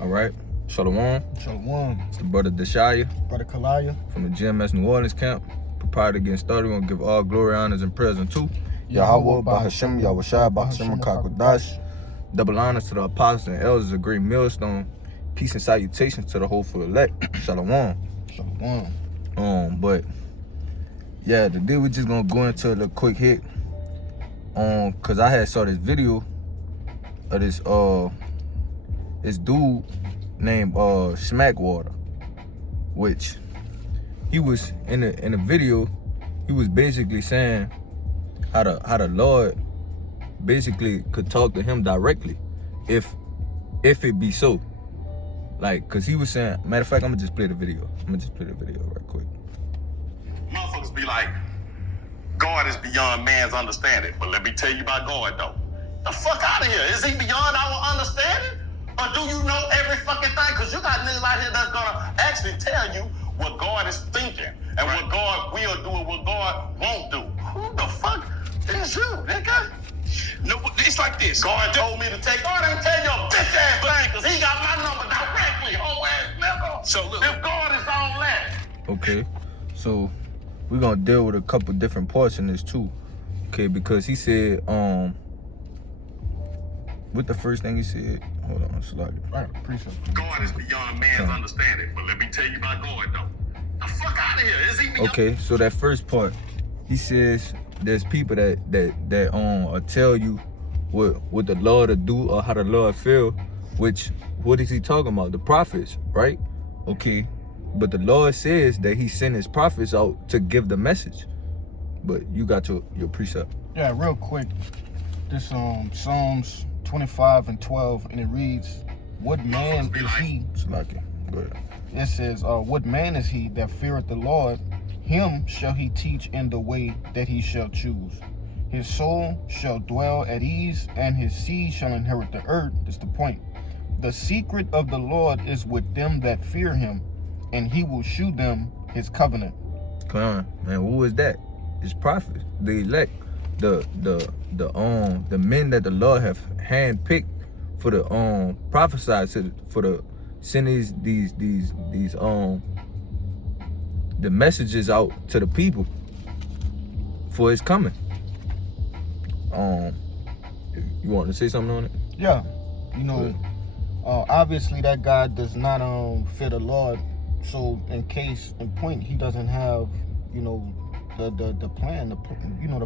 All right. Shalom. Shalom. It's the brother Deshaya. Brother Kalaya. From the GMS New Orleans camp. Prepared to get started. We're going to give all glory, honors, and praise unto Yahweh, Bahashem, Yahushua, Bahashem, Kakodash. Double honors to the apostles and elders of Great Millstone. Peace and salutations to the hopeful elect. Shalom. Shalom. But yeah, today we're just gonna go into the quick hit. Cause I had saw this video of this dude named Smackwater, which he was in the video. He was basically saying how the Lord basically could talk to him directly, if it be so. Like, cause he was saying, matter of fact, I'm gonna just play the video. Right quick. Motherfuckers be like, God is beyond man's understanding. But let me tell you about God, though. The fuck out of here. Is he beyond our understanding? Or do you know every fucking thing? Because you got niggas out here that's gonna actually tell you what God is thinking and what God will do and what God won't do. Who the fuck is you, nigga? No, it's like this. God told me to take. God ain't tell your bitch ass thing because he got my number directly. Oh ass nigga. So look, if God is on that. Okay, so we're gonna deal with a couple different parts in this too. Okay, because he said, what the first thing he said? Hold on, slide it. Right, appreciate God is beyond man's understanding. But let me tell you about God, though. The fuck out of here. Is he beyond? Okay, so that first part, he says there's people that tell you what the Lord will do or how the Lord feel, which, what is he talking about? The prophets, right? Okay, but the Lord says that he sent his prophets out to give the message. But you got your precept. Yeah, real quick. This Psalms 25:12, and it reads, "What man is he?" Salaki, go ahead. It says, "What man is he that feareth the Lord? Him shall he teach in the way that he shall choose. His soul shall dwell at ease, and his seed shall inherit the earth." That's the point. "The secret of the Lord is with them that fear him, and he will shew them his covenant." Come on, man. Who is that? It's prophets, the elect, the men that the Lord have handpicked for the prophesy for the send these the messages out to the people for his coming. You want to say something on it? Yeah, obviously that guy does not fear the Lord. So in case in point, he doesn't have the plan, the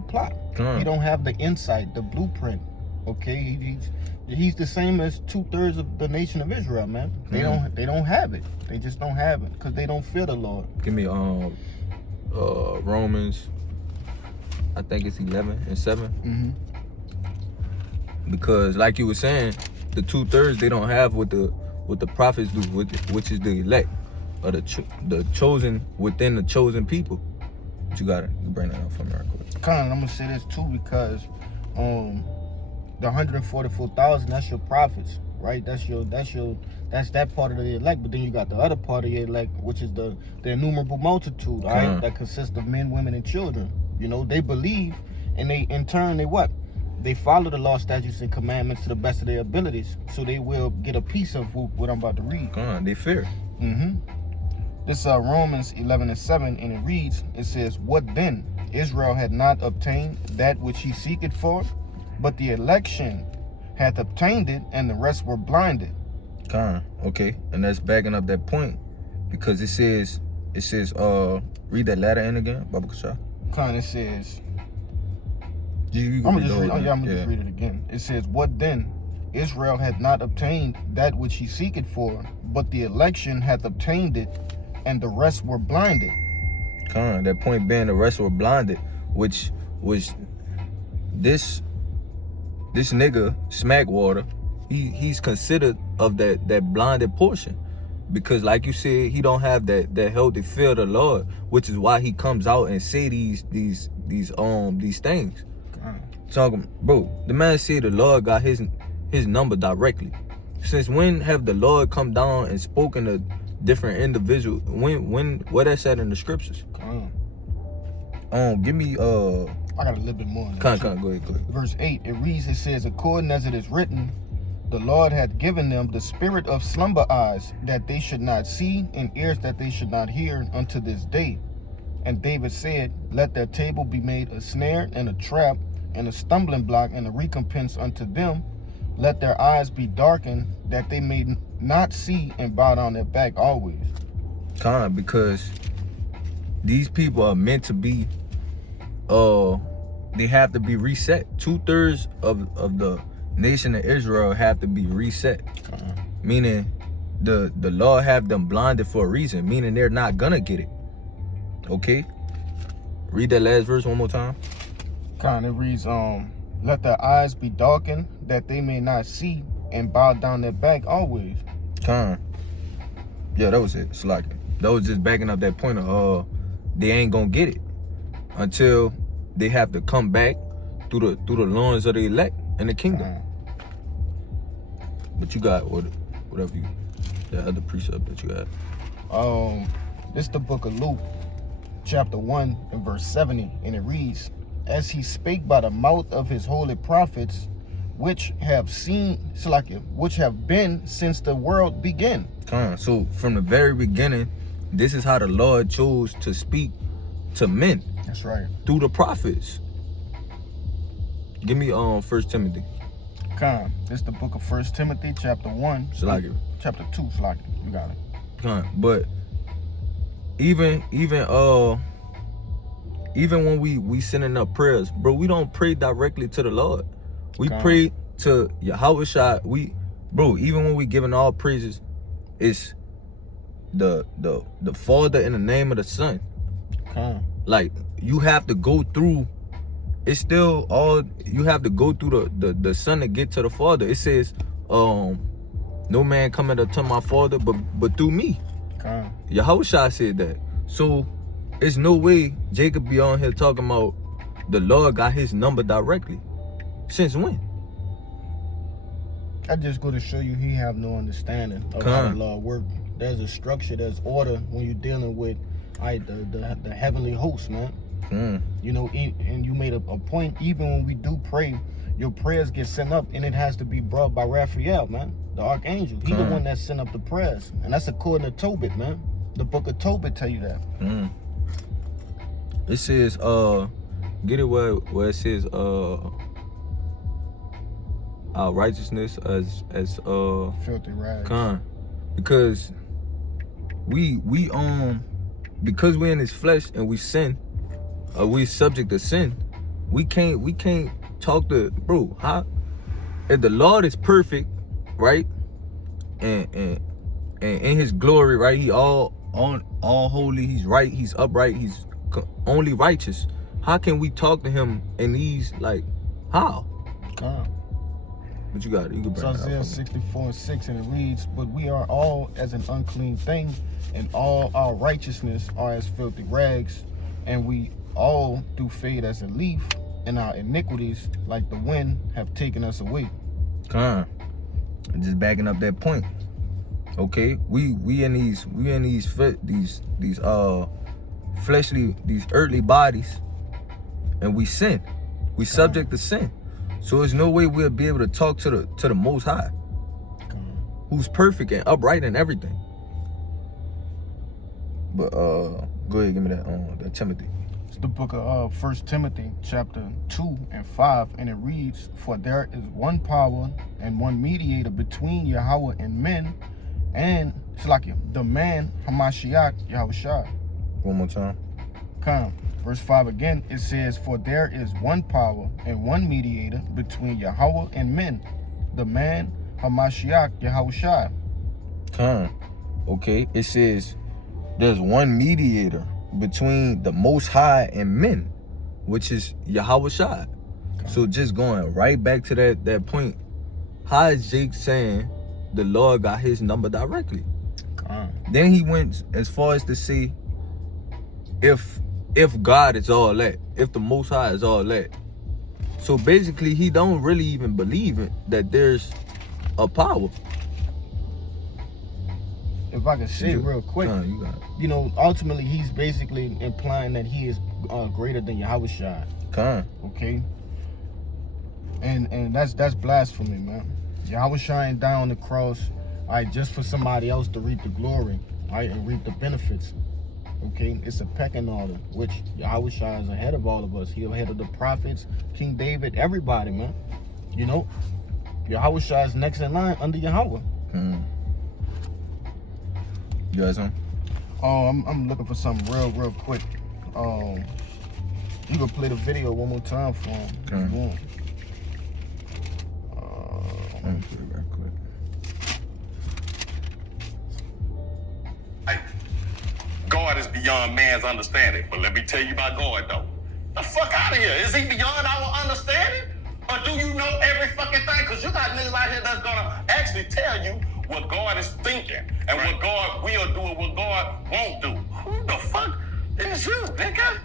plot. He don't have the insight, the blueprint. Okay, he's the same as 2/3 of the nation of Israel, man. They don't have it. They just don't have it because they don't fear the Lord. Give me Romans, I think it's 11:7. Mm-hmm. Because like you were saying, the 2/3 they don't have what the prophets do, which is the elect or the chosen within the chosen people. But you bring that up for me real quick. I'm gonna say this too because the 144,000, that's your prophets, right? That's that part of the elect. But then you got the other part of your elect, which is the innumerable multitude, right? That consists of men, women, and children. They believe, and they in turn they follow the law, statutes, and commandments to the best of their abilities, so they will get a piece of what I'm about to read. They fear. This Romans 11:7, and it reads, it says, "What then? Israel had not obtained that which he seeketh for, but the election hath obtained it, and the rest were blinded." Okay, and that's backing up that point, because it says, read that latter end again, Baba Kasha. It says, I'm gonna just read it again. It says, "What then? Israel had not obtained that which he seeketh for, but the election hath obtained it, and the rest were blinded." That point being the rest were blinded, which was this nigga Smackwater. He's considered of that blinded portion, because like you said, he don't have that healthy fear of the Lord, which is why he comes out and say these things. Talking, bro, the man said the Lord got his number directly. Since when have the Lord come down and spoken to different individuals? What that said in the scriptures? Give me I got a little bit more on that. Go ahead. Verse 8, it reads, it says, "According as it is written, the Lord hath given them the spirit of slumber eyes, that they should not see, and ears that they should not hear, unto this day. And David said, let their table be made a snare and a trap, and a stumbling block and a recompense unto them. Let their eyes be darkened, that they may not see, and bow down their back always. Because these people are meant to be, they have to be reset. 2/3 of the nation of Israel have to be reset. Meaning the Lord have them blinded for a reason, meaning they're not gonna get it. Okay? Read that last verse one more time. It reads, let their eyes be darkened, that they may not see, and bow down their back always. Yeah, that was it. Slacking. That was just backing up that point of they ain't gonna get it until they have to come back through the loins of the elect in the kingdom. But you got whatever you, the other precept that you got. This is the book of Luke, chapter 1 and verse 70, and it reads, as he spake by the mouth of his holy prophets, which have been since the world began. So from the very beginning, this is how the Lord chose to speak to men. That's right. Through the prophets. Give me 1 Timothy. This is the book of 1 Timothy, chapter 1. Chapter 2, Salaki. You got it. But even when we sending up prayers, bro, we don't pray directly to the Lord. We pray to Yahweh Shai. Even when we giving all praises, it's the Father in the name of the Son. Like, you have to go through, it's still all, you have to go through the Son to get to the Father. It says, no man coming up to my Father but through me. Yahweh Shai said that. So it's no way Jacob be on here talking about the Lord got his number directly. Since when? I just go to show you he have no understanding of how the Lord works. There's a structure, there's order when you're dealing with the heavenly host, man. You know, and you made a point, even when we do pray, your prayers get sent up, and it has to be brought by Raphael, man, the archangel. He's the one that sent up the prayers, and that's according to Tobit, man. The book of Tobit tell you that. It says, get it where it says, our righteousness as filthy rags. Because because we're in this flesh and we sin, we subject to sin. We can't talk to, bro. How if the Lord is perfect, right? And in His glory, right? He all holy. He's right. He's upright. He's only righteous. How can we talk to Him in these, like, how? But you got it. You can bring it out. Isaiah 64:6, and it reads, but we are all as an unclean thing, and all our righteousness are as filthy rags, and we all do fade as a leaf, and our iniquities, like the wind, have taken us away. Just backing up that point. Okay, we in these fleshly, these earthly bodies, and we sin. We subject to sin. So there's no way we'll be able to talk to the Most High, who's perfect and upright and everything. But go ahead, give me that Timothy. It's the book of 1 Timothy, chapter 2 and 5, and it reads, for there is one power and one mediator between Yahweh and men, and the man Hamashiach Yahushua. One more time. Verse 5 again, it says, for there is one power and one mediator between Yahweh and men, the man Hamashiach Yahushua. Okay, it says there's one mediator between the Most High and men, which is Yahweh Shai. So just going right back to that point, how is Jake saying the Lord got His number directly? Then he went as far as to say, if God is all that, if the Most High is all that. So basically, he don't really even believe it, that there's a power. If I can say it real quick, you know, ultimately he's basically implying that he is greater than Yahweh Shai. Okay? And that's blasphemy, man. Yahweh shine down on the cross, all right, just for somebody else to reap the glory, all right, and reap the benefits. Okay, it's a pecking order, which Yahweh Shai is ahead of all of us. He ahead of the prophets, King David, everybody, man. You know, Yahweh Shai is next in line under Yahweh. You got something? I'm looking for something real quick. You can play the video one more time for him. Let me play it back quick. Hey, God is beyond man's understanding. But let me tell you about God, though. The fuck out of here. Is he beyond our understanding? Or do you know every fucking thing? Because you got niggas out here that's gonna actually tell you what God is thinking and what God will do and what God won't do. Who the fuck is you, nigga?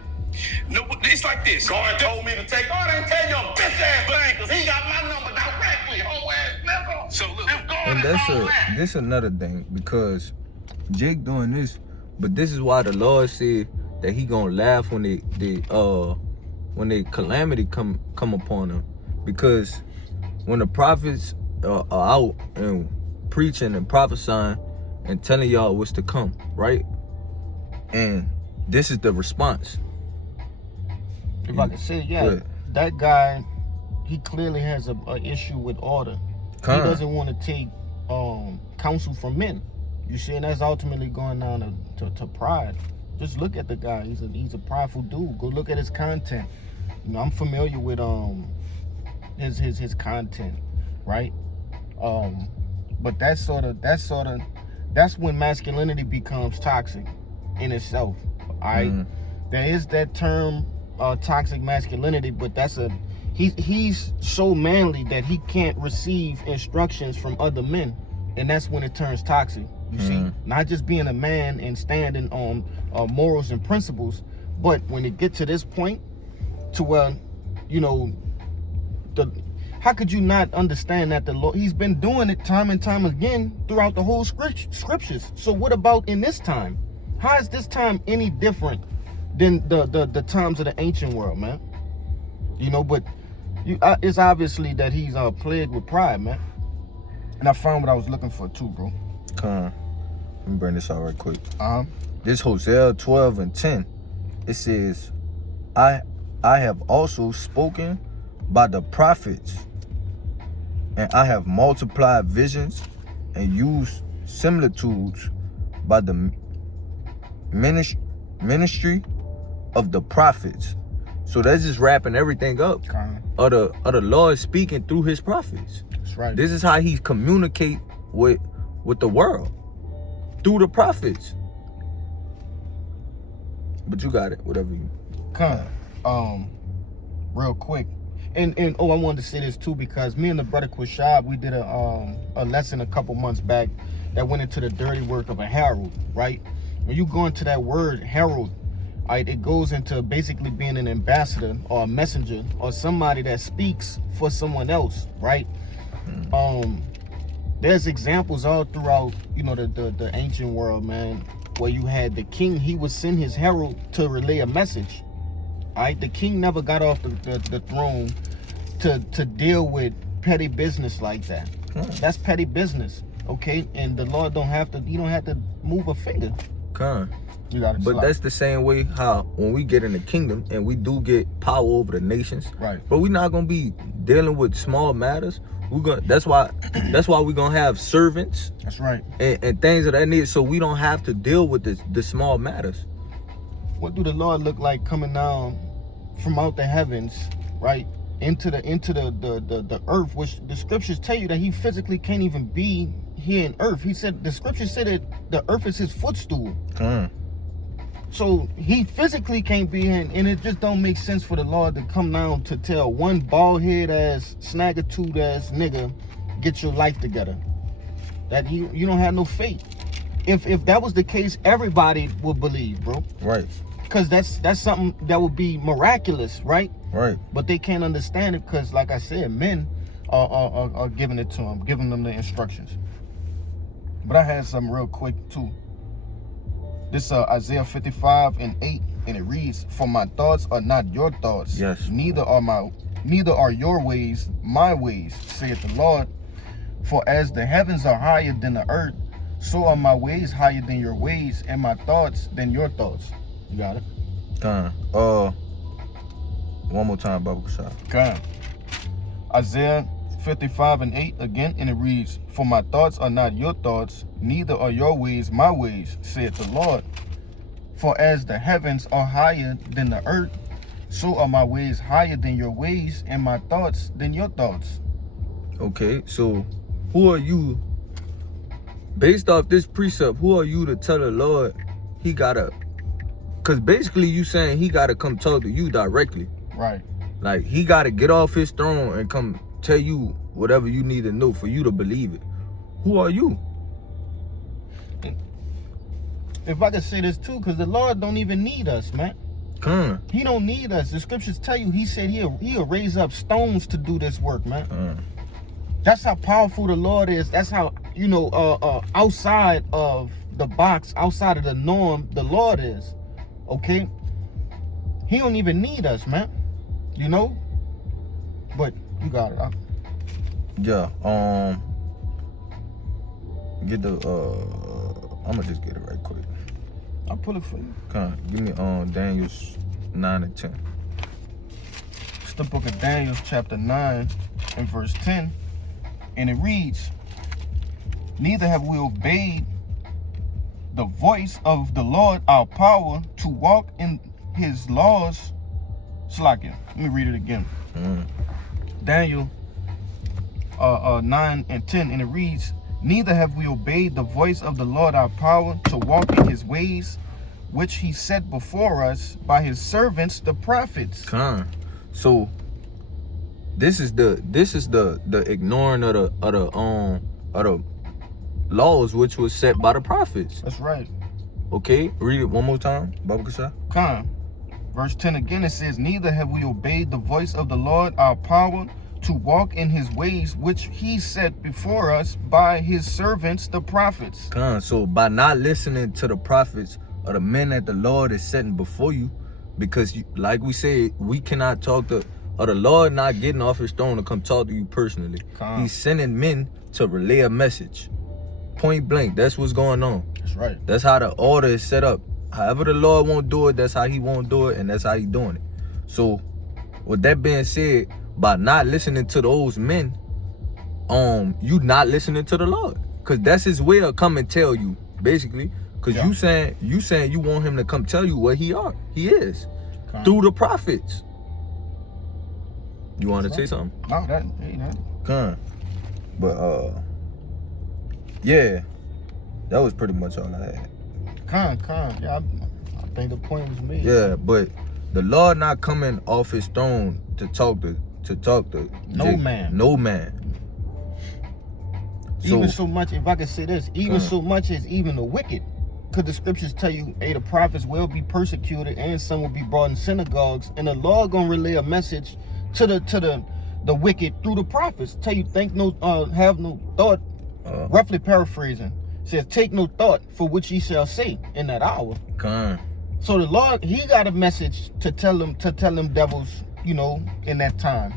No, it's like this. God told me to take. God ain't tell you a bitch ass thing because he got my number directly. Whole ass nigga. So look, And this another thing, because Jake doing this, but this is why the Lord said that he gonna laugh when the calamity come upon him, because when the prophets are out and preaching and prophesying and telling y'all what's to come, right? And this is the response. If I could say, yeah, that guy, he clearly has a issue with order. He doesn't want to take counsel from men. You see, and that's ultimately going down to pride. Just look at the guy. He's a prideful dude. Go look at his content. You know, I'm familiar with his content, right? But that's when masculinity becomes toxic in itself. All right, there is that term, toxic masculinity, but he's so manly that he can't receive instructions from other men, and that's when it turns toxic. You see, not just being a man and standing on morals and principles, but when it gets to this point, to where, you know, how could you not understand that the Lord, he's been doing it time and time again throughout the whole scriptures. So what about in this time? How is this time any different than the times of the ancient world, man? You know, but it's obviously that he's plagued with pride, man. And I found what I was looking for too, bro. Let me bring this out right quick. This Hosea 12:10. It says, I have also spoken by the prophets, and I have multiplied visions and used similitudes by the ministry of the prophets. So that's just wrapping everything up. Of the Lord speaking through his prophets. That's right. This is how he communicate with the world, through the prophets. But you got it, whatever you. Real quick. And I wanted to say this too, because me and the brother Quashab, we did a lesson a couple months back that went into the dirty work of a herald, right? When you go into that word herald, right, it goes into basically being an ambassador or a messenger or somebody that speaks for someone else, right? There's examples all throughout, you know, the ancient world, man, where you had the king, he would send his herald to relay a message. All right, the king never got off the throne to deal with petty business like that. That's petty business, okay? And the Lord don't have to move a finger. You got it. But that's the same way how when we get in the kingdom and we do get power over the nations, right? But we're not gonna be dealing with small matters. That's why we're gonna have servants. That's right. And things of that nature, so we don't have to deal with the small matters. What do the Lord look like coming down from out the heavens, right, into the earth, which the scriptures tell you that he physically can't even be here in earth. He said, the scriptures said that the earth is his footstool. So he physically can't be here, and it just don't make sense for the Lord to come down to tell one bald head ass, snaggitude ass nigga, get your life together. That you don't have no faith. If that was the case, everybody would believe, bro. Right. Because that's something that would be miraculous, right? Right. But they can't understand it because, like I said, men are giving it to them, giving them the instructions. But I had something real quick too. This Isaiah 55:8, and it reads, "For my thoughts are not your thoughts, yes, neither are your ways my ways, saith the Lord." For as the heavens are higher than the earth, so are my ways higher than your ways, and my thoughts than your thoughts. You got it? One more time, Baba Kashaf. God. Isaiah 55:8 again, and it reads, For my thoughts are not your thoughts, neither are your ways my ways, saith the Lord. For as the heavens are higher than the earth, so are my ways higher than your ways, and my thoughts than your thoughts. Okay, so who are you, based off this precept, who are you to tell the Lord he gotta, because basically you saying he gotta come talk to you directly. Right. Like, he gotta get off his throne and come tell you whatever you need to know for you to believe it. Who are you? If I could say this too, because the Lord don't even need us, man. He don't need us. The scriptures tell you, he said he'll raise up stones to do this work, man. That's how powerful the Lord is. That's how, outside of the box, outside of the norm, the Lord is. Okay? He don't even need us, man. You know? But you got it. Yeah, get the I'm gonna just get it right quick. I'll pull it for you. Give me Daniel 9 and 10. It's the book of Daniel, chapter 9 and verse 10. And it reads, Neither have we obeyed the voice of the Lord our power to walk in his laws. Slakia. Let me read it again. Daniel 9 and 10, and it reads, Neither have we obeyed the voice of the Lord our power to walk in his ways, which he set before us by his servants the prophets. So this is the ignoring of the laws which was set by the prophets. That's right. Okay, read it one more time, Baba Kashaf. Verse 10 again, it says, Neither have we obeyed the voice of the Lord our power to walk in his ways, which he set before us by his servants the prophets. So by not listening to the prophets or the men that the Lord is setting before you, because like we said, we cannot talk to, or the Lord not getting off his throne to come talk to you personally. He's sending men to relay a message. Point blank, that's what's going on. That's right. That's how the order is set up. However the Lord won't do it, that's how he won't do it, and that's how he doing it. So with that being said, by not listening to those men, you not listening to the Lord, because that's his way of come and tell you, basically. Because you saying you want him to come tell you what he is through the prophets. You want to say something? No, that ain't that. But yeah, that was pretty much all I had. Yeah, I think the point was made. Yeah, but the Lord not coming off his throne to talk to no man. Even so much, if I could say this, even so much as even the wicked, because the scriptures tell you, hey, the prophets will be persecuted and some will be brought in synagogues, and the Lord gonna relay a message to the wicked through the prophets. Tell you, have no thought. Roughly paraphrasing, says, take no thought for which ye shall say in that hour. So the Lord, he got a message to tell them devils, in that time.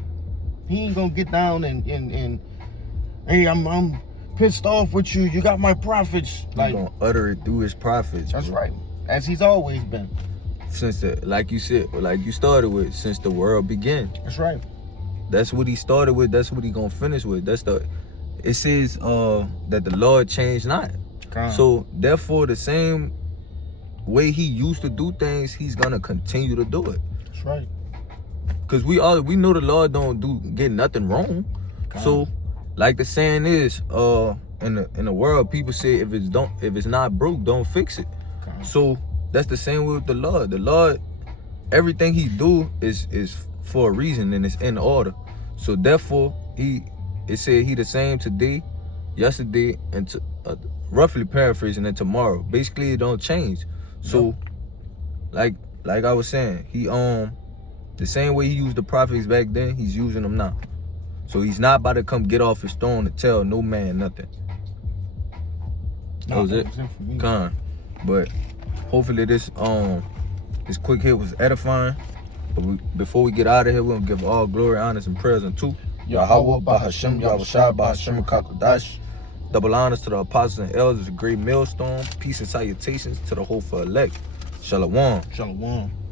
He ain't gonna get down and hey, I'm pissed off with you. You got my prophets. He's gonna utter it through his prophets. That's right. As he's always been. Since like you said, like you started with, since the world began. That's right. That's what he started with. That's what he gonna finish with. It says that the Lord changed not. So therefore, the same way he used to do things, he's gonna continue to do it. That's right. Cause we know the Lord don't get nothing wrong. So, like the saying is, in the world, people say if it's not broke, don't fix it. So that's the same way with the Lord. The Lord, everything he do is for a reason and it's in order. So therefore, it said he the same today, yesterday, and roughly paraphrasing, and tomorrow. Basically, it don't change. So, like I was saying, he the same way he used the prophets back then, he's using them now. So he's not about to come get off his throne and tell no man nothing. That was it. But hopefully this quick hit was edifying. But before we get out of here, we're gonna give all glory, honors, and prayers unto Yahweh, Bahashem, Yahushua, Bahashem, Kakodash. Double honors to the apostles and elders, a great millstone. Peace and salutations to the hopeful elect. Shalom. Shalom.